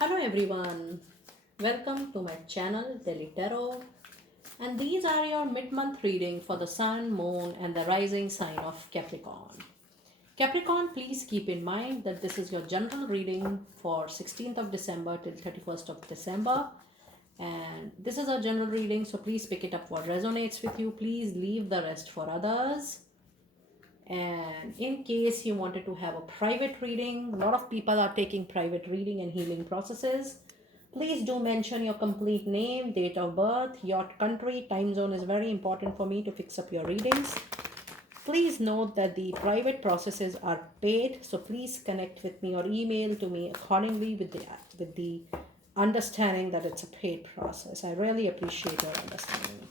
Hello everyone, welcome to my channel Delhi Tarot, and these are your mid-month reading for the Sun, Moon and the rising sign of Capricorn. Capricorn, please keep in mind that this is your general reading for 16th of December till 31st of December, and this is a general reading, so please pick it up what resonates with you. Please leave the rest for others. And in case you wanted to have a private reading, a lot of people are taking private reading and healing processes. Please do mention your complete name, date of birth, your country, time zone is very important for me to fix up your readings. Please note that the private processes are paid, so please connect with me or email to me accordingly with the understanding that it's a paid process. I really appreciate your understanding.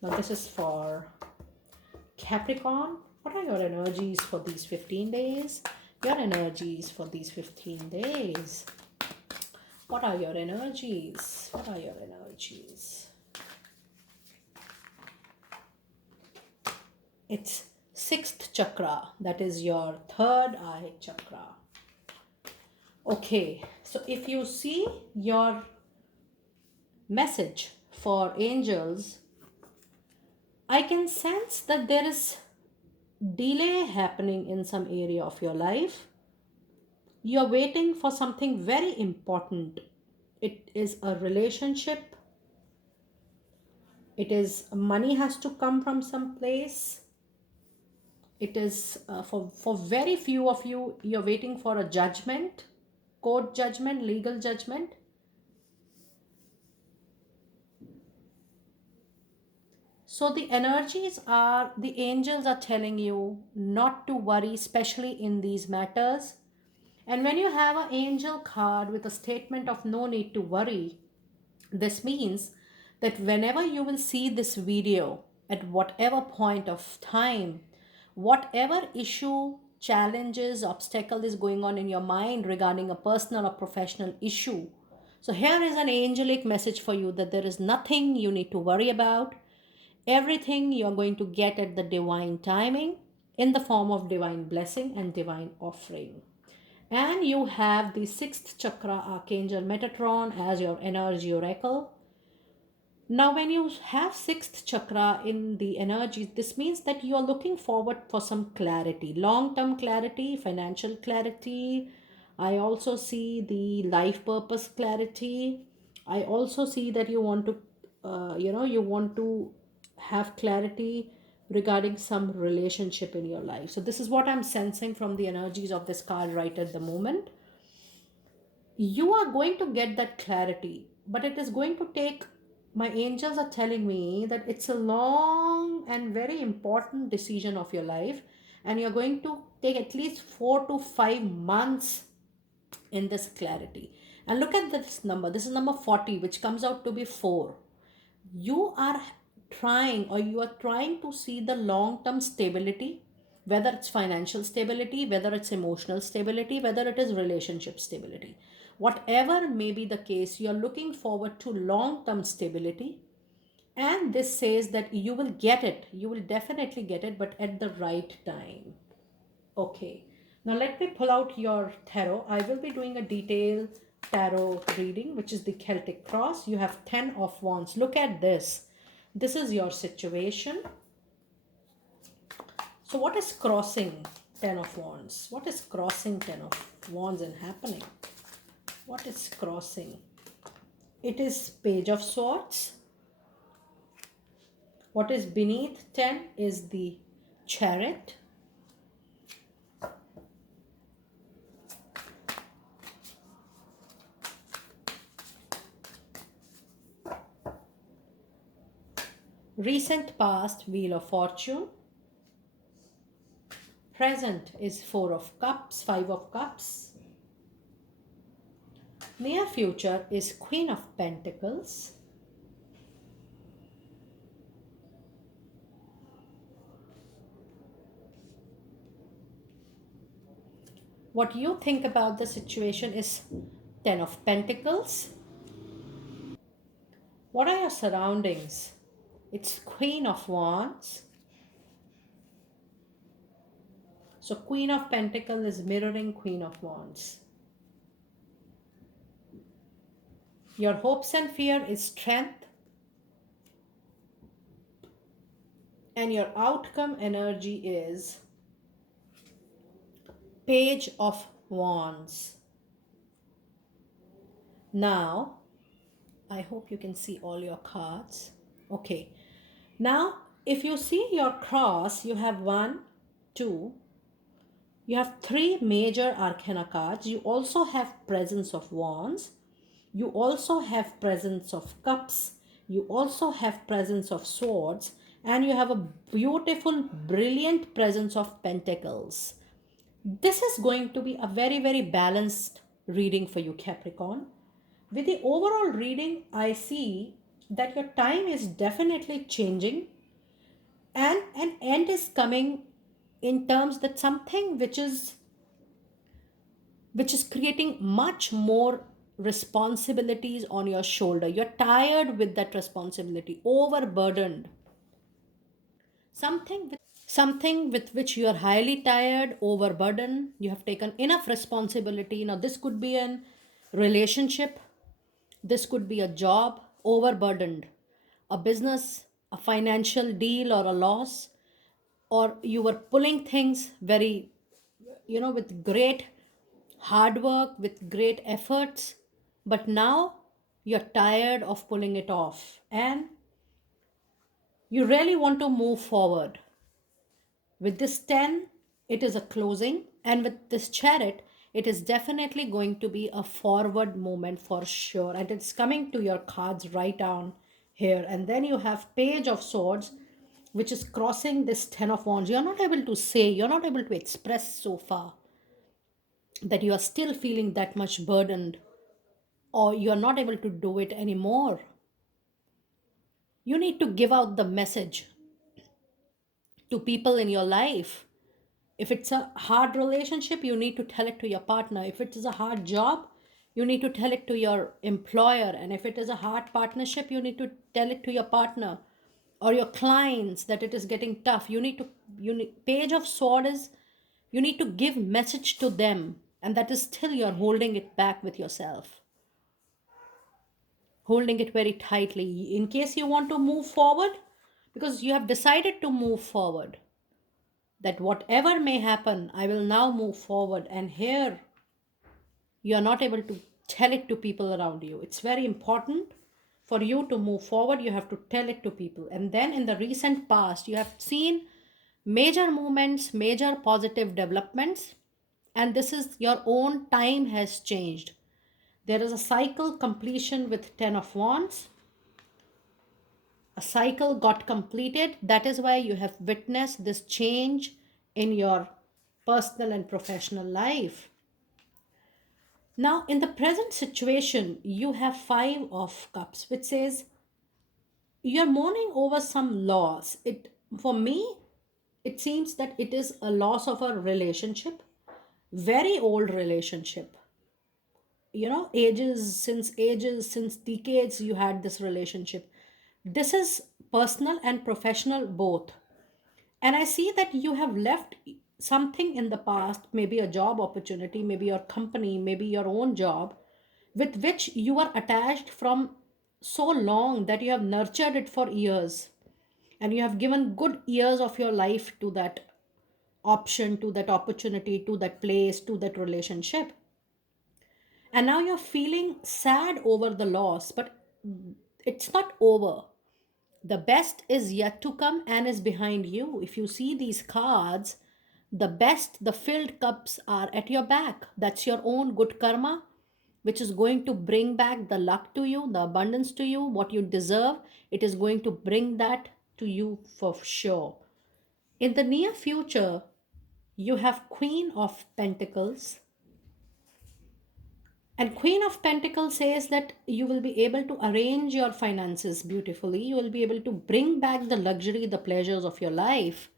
Now this is for Capricorn. What are your energies for these 15 days? Your energies for these 15 days. What are your energies? What are your energies? It's sixth chakra, that is your third eye chakra. Okay, so if you see your message for angels, I can sense that there is delay happening in some area of your life. You're waiting for something very important. It is a relationship. It is money has to come from some place. It is for very few of you, you're waiting for a judgment, court judgment, legal judgment. So the energies are, the angels are telling you not to worry, especially in these matters. And when you have an angel card with a statement of no need to worry, this means that whenever you will see this video at whatever point of time, whatever issue, challenges, obstacle is going on in your mind regarding a personal or professional issue. So here is an angelic message for you that there is nothing you need to worry about. Everything you are going to get at the divine timing in the form of divine blessing and divine offering. And you have the sixth chakra archangel Metatron as your energy oracle. Now, when you have sixth chakra in the energies, this means that you are looking forward for some clarity, long-term clarity, financial clarity. I also see the life purpose clarity. I also see that you want to, you want to have clarity regarding some relationship in your life. So this is what I'm sensing from the energies of this card right at the moment. You are going to get that clarity, but it is going to take, my angels are telling me that it's a long and very important decision of your life, and you're going to take at least 4 to 5 months in this clarity. And look at this number, this is number 40, which comes out to be 4. You are trying, or you are trying to see the long term stability, whether it's financial stability, whether it's emotional stability, whether it is relationship stability, whatever may be the case, you are looking forward to long term stability. And this says that you will get it, you will definitely get it, but at the right time. Okay, now let me pull out your tarot. I will be doing a detailed tarot reading, which is the Celtic cross. You have 10 of wands. Look at this. This is your situation. So what is crossing 10 of wands? What is crossing 10 of wands and happening? What is crossing? It is page of swords. What is beneath 10 is the chariot. Recent past, wheel of fortune. Present is 4 of cups, 5 of cups. Near future is Queen of Pentacles. What you think about the situation is 10 of Pentacles. What are your surroundings? It's Queen of Wands. So Queen of Pentacles is mirroring Queen of Wands. Your hopes and fear is strength, and your outcome energy is Page of Wands. Now, I hope you can see all your cards. Okay. Now, if you see your cross, you have one, two, you have three major arcana cards. You also have Presence of Wands. You also have Presence of Cups. You also have Presence of Swords. And you have a beautiful, brilliant Presence of Pentacles. This is going to be a very, very balanced reading for you, Capricorn. With the overall reading, I see that your time is definitely changing and an end is coming in terms that something which is creating much more responsibilities on your shoulder. You're tired with that responsibility, overburdened. Something with which you are highly tired, overburdened. You have taken enough responsibility. Now, this could be a relationship, this could be a job, overburdened, a business, a financial deal, or a loss, or you were pulling things very, with great hard work, with great efforts, but now you're tired of pulling it off and you really want to move forward. With this 10, it is a closing, and with this chariot, it is definitely going to be a forward movement for sure. And it's coming to your cards right down here. And then you have Page of Swords, which is crossing this 10 of Wands. You're not able to say, you're not able to express so far that you are still feeling that much burdened, or you're not able to do it anymore. You need to give out the message to people in your life. If it's a hard relationship, you need to tell it to your partner. If it is a hard job, you need to tell it to your employer. And if it is a hard partnership, you need to tell it to your partner or your clients that it is getting tough. Page of Sword is, you need to give message to them, and that is still you're holding it back with yourself, holding it very tightly in case you want to move forward, because you have decided to move forward, that whatever may happen, I will now move forward. And here, you are not able to tell it to people around you. It's very important for you to move forward. You have to tell it to people. And then in the recent past, you have seen major movements, major positive developments, and this is your own time has changed. There is a cycle completion with 10 of Wands. A cycle got completed. That is why you have witnessed this change in your personal and professional life. Now, in the present situation, you have Five of Cups, which says you're mourning over some loss. For me, it seems that it is a loss of a relationship, very old relationship. Ages, since decades, you had this relationship. This is personal and professional both. And I see that you have left something in the past, maybe a job opportunity, maybe your company, maybe your own job, with which you are attached from so long that you have nurtured it for years. And you have given good years of your life to that option, to that opportunity, to that place, to that relationship. And now you're feeling sad over the loss, but it's not over. The best is yet to come and is behind you. If you see these cards, the best, the filled cups are at your back. That's your own good karma, which is going to bring back the luck to you, the abundance to you, what you deserve. It is going to bring that to you for sure. In the near future, you have Queen of Pentacles. And Queen of Pentacles says that you will be able to arrange your finances beautifully. You will be able to bring back the luxury, the pleasures of your life.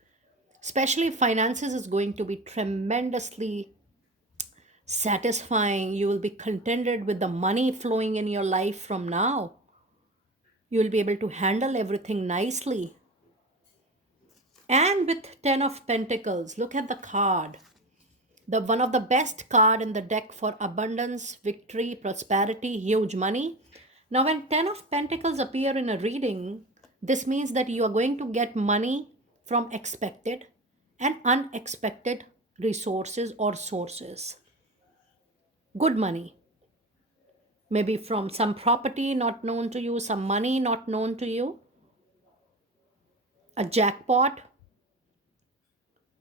Especially finances is going to be tremendously satisfying. You will be contented with the money flowing in your life from now. You will be able to handle everything nicely. And with 10 of Pentacles, look at the card. The one of the best card in the deck for abundance, victory, prosperity, huge money. Now, when 10 of Pentacles appear in a reading, this means that you are going to get money from expected and unexpected resources or sources. Good money, maybe from some property not known to you, some money not known to you, a jackpot,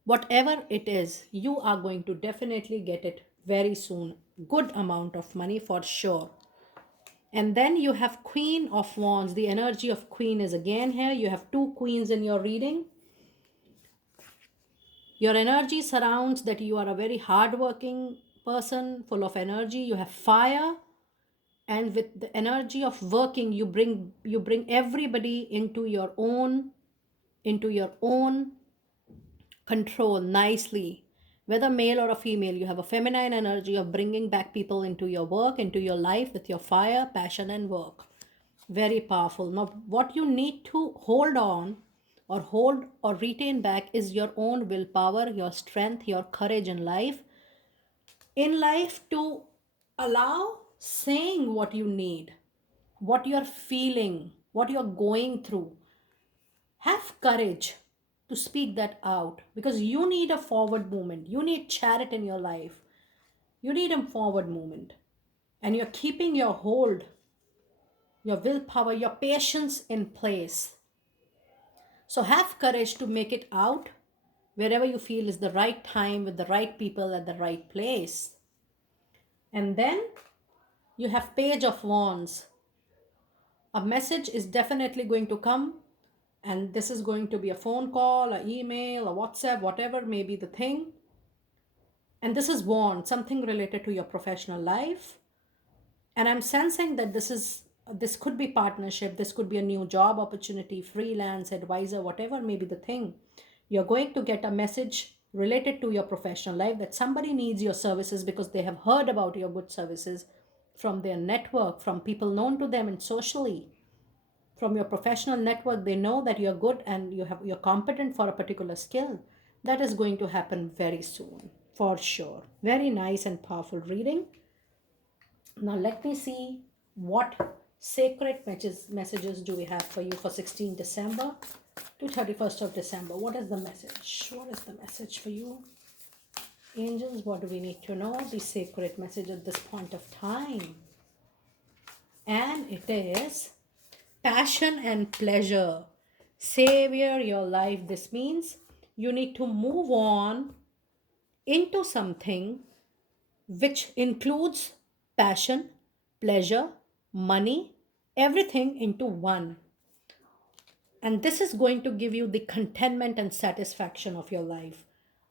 whatever it is, you are going to definitely get it very soon. Good amount of money for sure. And then you have Queen of Wands. The energy of Queen is again here. You have two queens in your reading. Your energy surrounds that you are a very hardworking person, full of energy. You have fire, and with the energy of working, you bring everybody into your own control nicely. Whether male or a female, you have a feminine energy of bringing back people into your work, into your life with your fire, passion, and work. Very powerful. Now, what you need to hold or retain back is your own willpower, your strength, your courage in life to allow saying what you need, what you're feeling, what you're going through. Have courage to speak that out, because you need a forward movement. You need chariot in your life. You need a forward movement. And you're keeping your hold, your willpower, your patience in place. So have courage to make it out wherever you feel is the right time, with the right people at the right place. And then you have Page of Wands. A message is definitely going to come, and this is going to be a phone call, an email, a WhatsApp, whatever may be the thing. And this is wand, something related to your professional life. And I'm sensing that this could be partnership, this could be a new job opportunity, freelance, advisor, whatever may be the thing. You're going to get a message related to your professional life, that somebody needs your services because they have heard about your good services from their network, from people known to them and socially. From your professional network, they know that you're good and you're competent for a particular skill. That is going to happen very soon, for sure. Very nice and powerful reading. Now let me see what sacred messages do we have for you for 16 December to 31st of December. What is the message? What is the message for you? Angels, what do we need to know? The sacred message at this point of time. And it is passion and pleasure. Savor your life. This means you need to move on into something which includes passion, pleasure, money, everything into one. And this is going to give you the contentment and satisfaction of your life.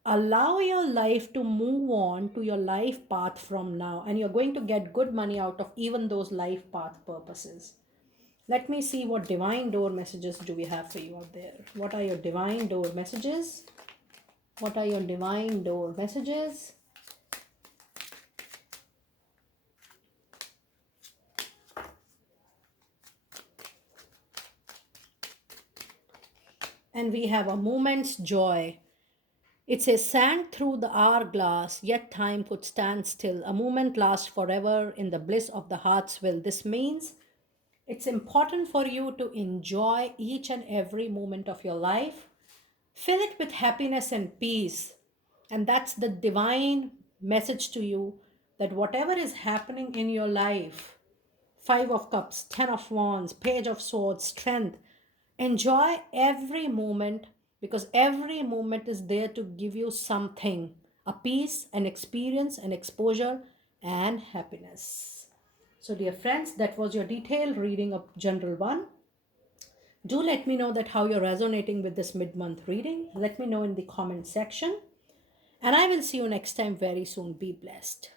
Allow your life to move on to your life path from now, and you're going to get good money out of even those life path purposes. Let me see what divine door messages do we have for you out there. What are your divine door messages? What are your divine door messages? And we have a moment's joy. It says, sank through the hourglass, yet time could stand still. A moment lasts forever in the bliss of the heart's will. This means it's important for you to enjoy each and every moment of your life. Fill it with happiness and peace. And that's the divine message to you, that whatever is happening in your life, Five of Cups, Ten of Wands, Page of Swords, Strength, enjoy every moment, because every moment is there to give you something, a peace, an experience, an exposure, and happiness. So, dear friends, that was your detailed reading of General 1. Do let me know that how you're resonating with this mid-month reading. Let me know in the comment section. And I will see you next time very soon. Be blessed.